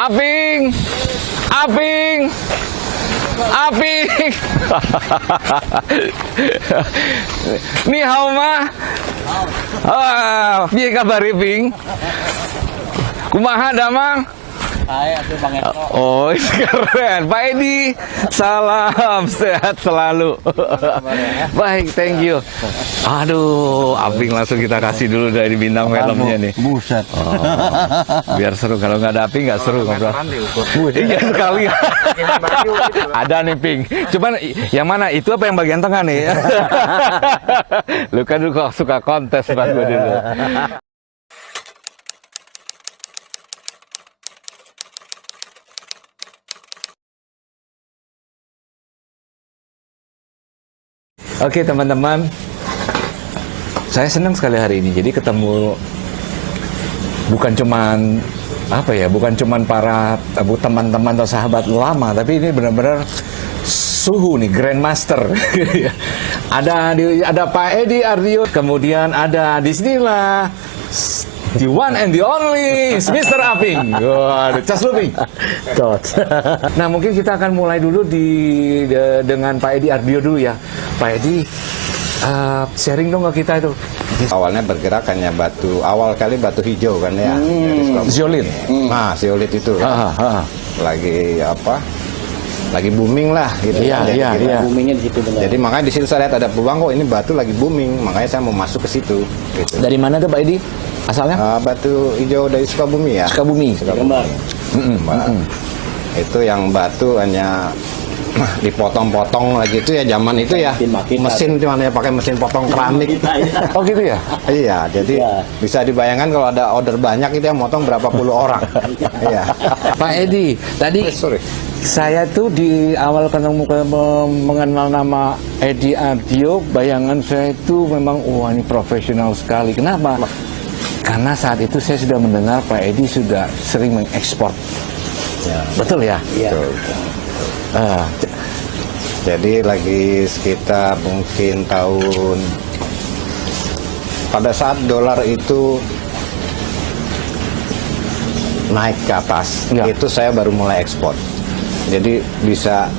Aping, Aping, Aping. Ni hao ma. Piye kabar Aping? Kumaha damang? Oh, keren. Pak Edi, salam sehat selalu. Baik, thank you. Aduh, Aping langsung kita kasih dulu dari bintang filmnya nih. Buset. Oh, biar seru. Kalau nggak ada Aping nggak seru ngobrol. Iya sekali. Ada nih Ping. Cuman yang mana? Itu apa yang bagian tengah nih? Lu kan kok suka kontes pas gue dulu. Oke teman-teman, saya senang sekali hari ini. Jadi ketemu bukan cuman apa ya, bukan cuman para teman-teman atau sahabat lama, tapi ini benar-benar suhu nih, Grandmaster. ada Pak Edi Ardio, kemudian ada di sinilah the one and the only Mr. Aping. Waduh, cas lu Ping. Nah, mungkin kita akan mulai dulu dengan Pak Edi Ardio dulu ya. Pak Edi, sharing dong ke kita itu. Awalnya bergerak hanya batu, awal kali batu hijau kan ya. Zeolit. Nah, zeolit itu kan. Lagi apa? Lagi booming lah gitu. Iya. Boomingnya di situ benar. Jadi makanya di situ saya lihat ada peluang kok ini batu lagi booming, makanya saya mau masuk ke situ. Gitu. Dari mana tuh Pak Edi? Asalnya? Batu hijau dari Sukabumi ya. Sukabumi. Itu yang batu hanya dipotong-potong lagi itu ya zaman itu ya. Mesin cuma ya pakai mesin potong keramik. Oh gitu ya? Iya, jadi bisa dibayangkan kalau ada order banyak itu yang motong berapa puluh orang. Iya. Pak Edi, tadi saya tuh di awal ketemu mengenal nama Edi Ardio, bayangan saya itu memang wah ini profesional sekali. Kenapa? Karena saat itu saya sudah mendengar Pak Edi sudah sering mengekspor. Ya. Betul ya? Iya. Jadi lagi sekitar mungkin tahun pada saat dolar itu naik ke atas, itu saya baru mulai ekspor. Jadi bisa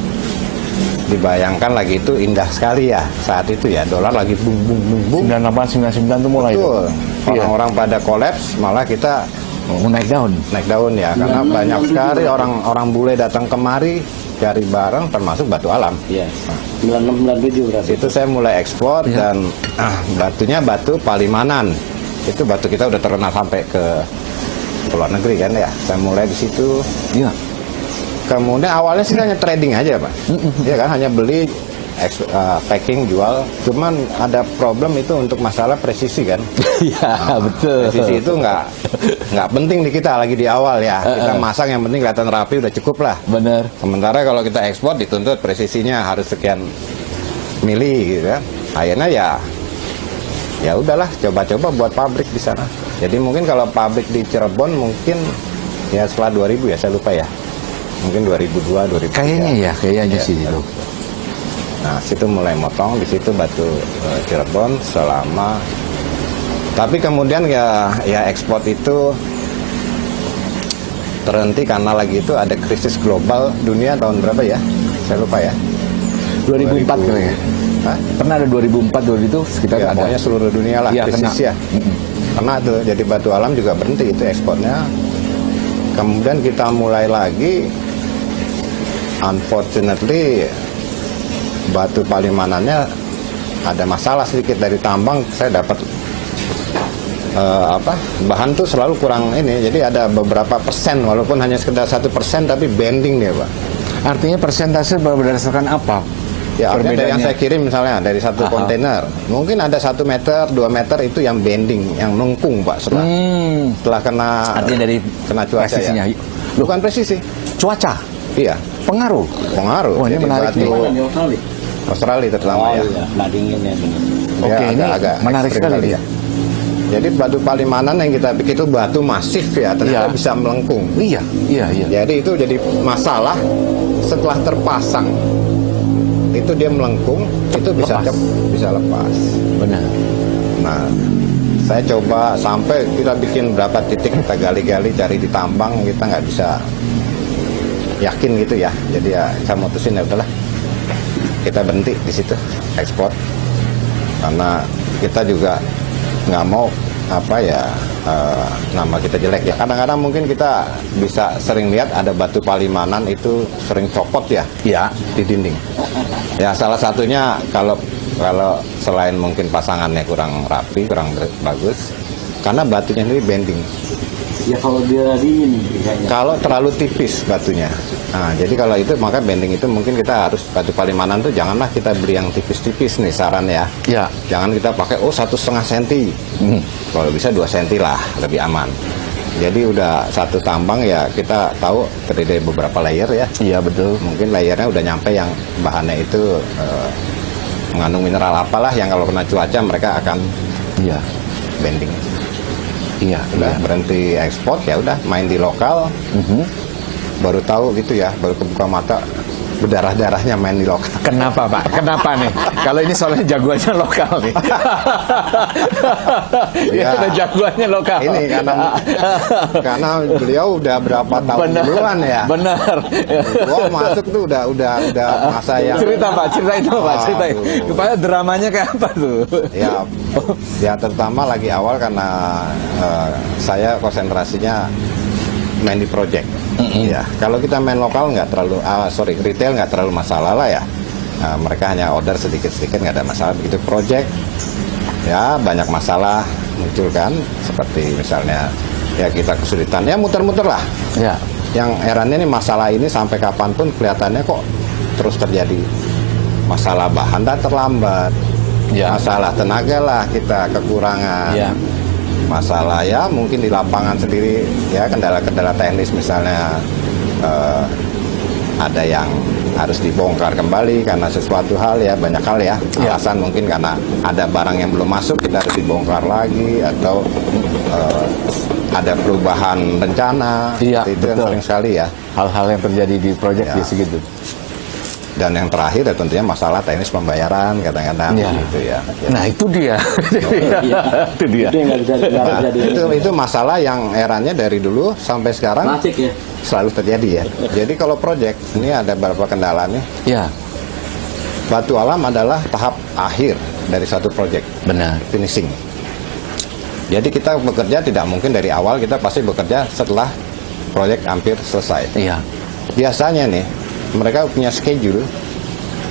dibayangkan lagi itu indah sekali ya saat itu ya, dolar lagi boom 98 99 itu mulai. Betul. Orang-orang pada kolaps, malah kita naik daun ya, karena banyak sekali orang bule datang kemari cari barang termasuk batu alam. Iya. 96 97 berarti. Itu saya mulai ekspor dan batunya batu Palimanan. Itu batu kita udah terkenal sampai ke luar negeri kan ya. Saya mulai di situ. Iya. Kemudian awalnya sih hanya trading aja Pak. Iya kan, hanya beli, packing, jual. Cuman ada problem itu untuk masalah presisi kan. Iya, betul. Presisi itu nggak penting di kita lagi di awal ya. Kita masang yang penting kelihatan rapi udah cukup lah. Bener. Sementara kalau kita ekspor dituntut presisinya harus sekian mili gitu kan. Akhirnya ya udahlah coba-coba buat pabrik di sana. Jadi mungkin kalau pabrik di Cirebon mungkin ya setelah 2000 ya, saya lupa ya. Mungkin 2002, 2003. Kayaknya sih itu. Nah, situ mulai motong, di situ batu Cirebon selama. Tapi kemudian ya ekspor itu terhenti karena lagi itu ada krisis global dunia tahun berapa ya? Saya lupa ya. 2004 kayaknya. Pernah ada 2004 itu sekitar ya, ada. Pokoknya seluruh dunia lah krisis ya. Karena itu jadi batu alam juga berhenti itu ekspornya. Kemudian kita mulai lagi, unfortunately batu Palimanannya ada masalah sedikit dari tambang. Saya dapat bahan tuh selalu kurang ini, jadi ada beberapa persen walaupun hanya sekedar 1% tapi bending dia Pak. Artinya persentase berdasarkan apa? Ya, dari yang saya kirim misalnya dari satu kontainer, mungkin ada 1 meter, 2 meter itu yang bending, yang melengkung Pak setelah kena. Artinya dari kena cuaca ya. Bukan presisi, cuaca. Iya. Pengaruh. Oh, ini menarik nih. Australia terutama ya. Nah, dingin ya. Oke, ini agak menarik sekali ya. Jadi batu Palimanan yang kita pikir itu batu masif ya, ternyata bisa melengkung. Iya. Jadi itu jadi masalah setelah terpasang. Itu dia melengkung, itu bisa lepas. Benar. Nah, saya coba sampai kita bikin berapa titik, kita gali-gali cari di tambang, kita nggak bisa yakin gitu ya. Jadi ya saya mutusin ya udahlah kita berhenti di situ ekspor, karena kita juga nggak mau nama kita jelek ya. Kadang-kadang mungkin kita bisa sering lihat ada batu palimanan itu sering copot ya, di dinding. Ya salah satunya kalau selain mungkin pasangannya kurang rapi, kurang bagus, karena batunya sendiri bending. Ya kalau dia dingin kayaknya. Kalau terlalu tipis batunya. Nah, jadi kalau itu maka bending itu mungkin kita harus batu palimanan tuh janganlah kita beli yang tipis-tipis nih saran ya. Ya. Jangan kita pakai 1,5 senti. Kalau bisa 2 senti lah lebih aman. Jadi udah satu tambang ya kita tahu terdiri dari beberapa layer ya. Iya betul. Mungkin layernya udah nyampe yang bahannya itu mengandung mineral apalah yang kalau kena cuaca mereka akan bending. Iya. Udah berhenti ekspor ya udah main di lokal. Baru tahu gitu ya, baru kebuka mata berdarah-darahnya main di lokal. Kenapa Pak? Kenapa nih? Kalau ini soalnya jagoannya lokal nih. Ya, ada jagoannya lokal. Ini karena beliau udah berapa tahun duluan ya. Benar. Wah masuk tuh udah masa yang. Cerita Pak, cerita itu Pak, cerita. Supaya dramanya kayak apa tuh? Ya terutama lagi awal karena saya konsentrasinya main di project. Ya, kalau kita main lokal nggak terlalu, retail nggak terlalu masalah lah ya. Mereka hanya order sedikit-sedikit nggak ada masalah. Begitu project, ya banyak masalah muncul kan. Seperti misalnya ya kita kesulitan, ya muter-muter lah. Ya. Yang herannya nih masalah ini sampai kapanpun kelihatannya kok terus terjadi. Masalah bahan dan terlambat, masalah tenaga lah kita kekurangan. Masalah ya mungkin di lapangan sendiri ya kendala-kendala teknis misalnya ada yang harus dibongkar kembali karena sesuatu hal ya banyak hal ya alasan mungkin karena ada barang yang belum masuk kita harus dibongkar lagi atau ada perubahan rencana itu kan sering sekali ya hal-hal yang terjadi di proyek segitu. Dan yang terakhir ya tentunya masalah teknis pembayaran kadang-kadang gitu ya. Nah itu dia. Itu dia. Itu masalah yang eranya dari dulu sampai sekarang selalu terjadi ya. Jadi kalau proyek ini ada beberapa kendala nih. Batu alam adalah tahap akhir dari satu proyek. Benar. Finishing. Jadi kita bekerja tidak mungkin dari awal, kita pasti bekerja setelah proyek hampir selesai. Biasanya nih mereka punya schedule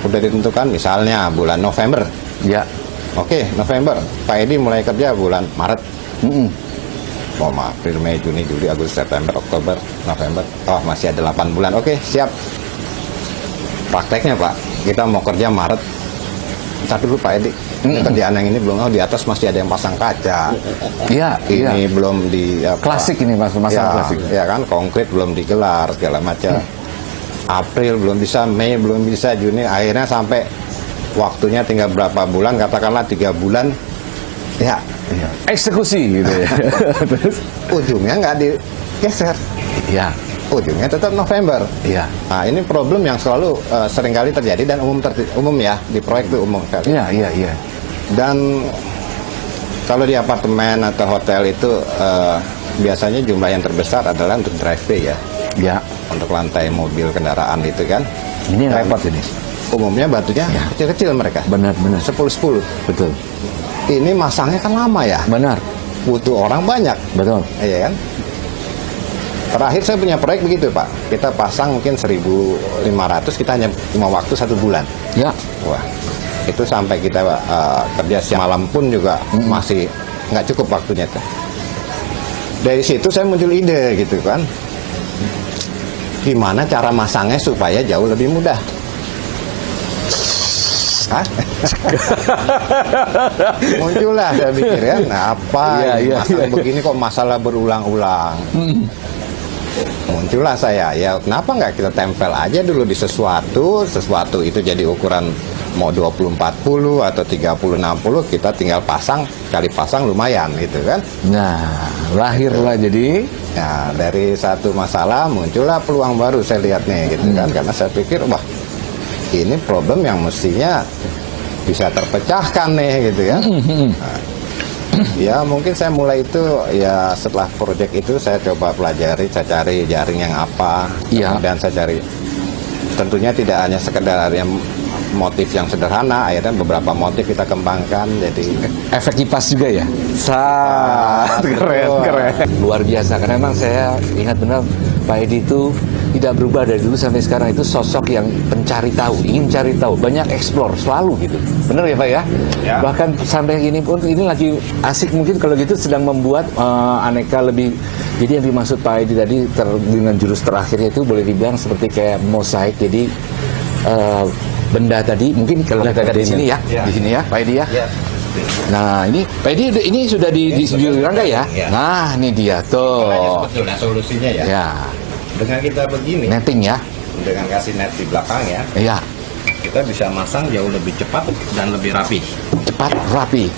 udah ditentukan misalnya bulan November. Oke, November. Pak Edi mulai kerja bulan Maret. April, Mei, Juni, Juli, Agustus, September, Oktober, November. Oh, masih ada 8 bulan. Oke, siap. Prakteknya Pak, kita mau kerja Maret. Ntar dulu Pak Edi. Ini kerjaan yang ini belum, di atas masih ada yang pasang kaca. Ini belum di klasik ini Mas, klasik. Ya kan, konkret belum digelar segala macam. April belum bisa, Mei belum bisa, Juni, akhirnya sampai waktunya tinggal berapa bulan, katakanlah 3 bulan, eksekusi gitu ya. Terus ujungnya nggak digeser, ujungnya tetap November. Nah ini problem yang selalu seringkali terjadi dan umum ya di proyek itu umum sekali. Dan kalau di apartemen atau hotel itu biasanya jumlah yang terbesar adalah untuk driveway ya. Untuk lantai mobil kendaraan itu kan. Ini yang repot ini. Umumnya batunya kecil-kecil mereka. Benar. 10-10. Betul. Ini masangnya kan lama ya. Benar. Butuh orang banyak. Betul. Iya kan. Terakhir saya punya proyek begitu Pak. Kita pasang mungkin 1.500, kita hanya cuma waktu 1 bulan. Wah, itu sampai kita kerja siang malam pun juga masih nggak cukup waktunya tuh. Dari situ saya muncul ide gitu kan. Gimana cara masangnya supaya jauh lebih mudah? Muncullah saya pikir ya, nah apa masang begini kok masalah berulang-ulang. Muncullah saya, ya kenapa nggak kita tempel aja dulu di sesuatu itu jadi ukuran mau 20-40 atau 30-60 kita tinggal pasang, kali pasang lumayan gitu kan. Nah, lahirlah jadi. Nah, dari satu masalah muncullah peluang baru saya lihat nih gitu kan. Karena saya pikir wah ini problem yang mestinya bisa terpecahkan nih gitu kan. Nah, Ya mungkin saya mulai itu ya setelah proyek itu saya coba pelajari, saya cari jaring yang apa, Iya. kemudian saya cari tentunya tidak hanya sekedar yang motif yang sederhana, akhirnya beberapa motif kita kembangkan jadi Efek kipas juga ya? Keren. Luar biasa, karena memang saya ingat benar Pak Edi itu tidak berubah dari dulu sampai sekarang, itu sosok yang pencari tahu, ingin cari tahu, banyak eksplor selalu gitu. Benar ya Pak ya? Ya. Bahkan sampai ini pun, ini lagi asik mungkin kalau gitu sedang membuat aneka lebih, jadi yang dimaksud Pak Edi tadi dengan jurus terakhirnya itu boleh dibilang seperti kayak mosaik, jadi benda tadi mungkin kalau kita lihat di sini ya, Ya. di sini ya Pak Edi ya. ya. Nah ini Pak Edi ini sudah di Rangga ya? Ya. Nah ini dia tuh. Sebetulnya solusinya ya, Ya, dengan kita begini, netting ya. dengan kasih net di belakang ya, Iya, kita bisa masang jauh lebih cepat dan lebih rapi. cepat, rapi.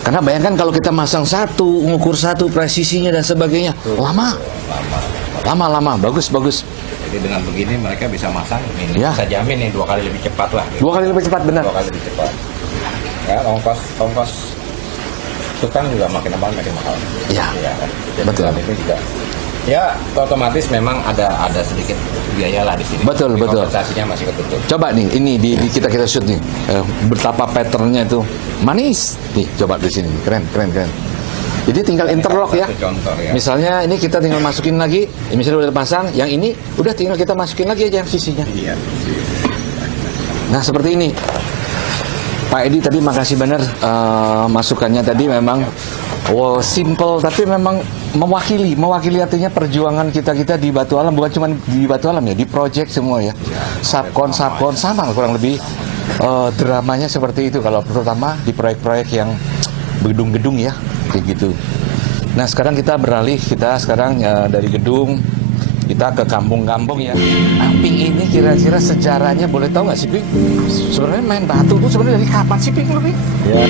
Karena bayangkan kalau kita masang satu, ngukur satu, presisinya dan sebagainya, lama. Bagus. Jadi dengan begini mereka bisa masang ini, Ya. bisa jamin nih 2 kali lebih cepat lah. 2 kali lebih cepat, benar. 2 kali lebih cepat. Ya, ongkos tukang juga makin mahal. Iya, Ya, kan? Jadi betul. dengan itu juga. Ya, otomatis memang ada sedikit biaya lah di sini. Betul, Tapi betul. kompensasinya masih ketutup. Coba nih, ini di kita shoot nih, betapa patternnya itu manis. Nih, coba di sini, keren. Jadi tinggal interlock ya. Satu contoh ya. Misalnya ini kita tinggal masukin lagi, misalnya udah pasang, yang ini udah tinggal kita masukin lagi aja yang sisinya. Iya. Nah seperti ini, Pak Edi tadi makasih benar masukannya tadi memang simple tapi memang mewakili artinya perjuangan kita di Batu Alam, bukan cuma di Batu Alam ya, di project semua ya. Subkon sama kurang lebih dramanya seperti itu kalau terutama di proyek-proyek yang gedung-gedung ya kayak gitu. Nah sekarang kita beralih, kita sekarang dari gedung kita ke kampung-kampung ya. Amping ini kira-kira sejarahnya boleh tahu nggak sih Ping? Sebenarnya main batu tuh sebenarnya dari kapan sih Ping lu Ping? Ya.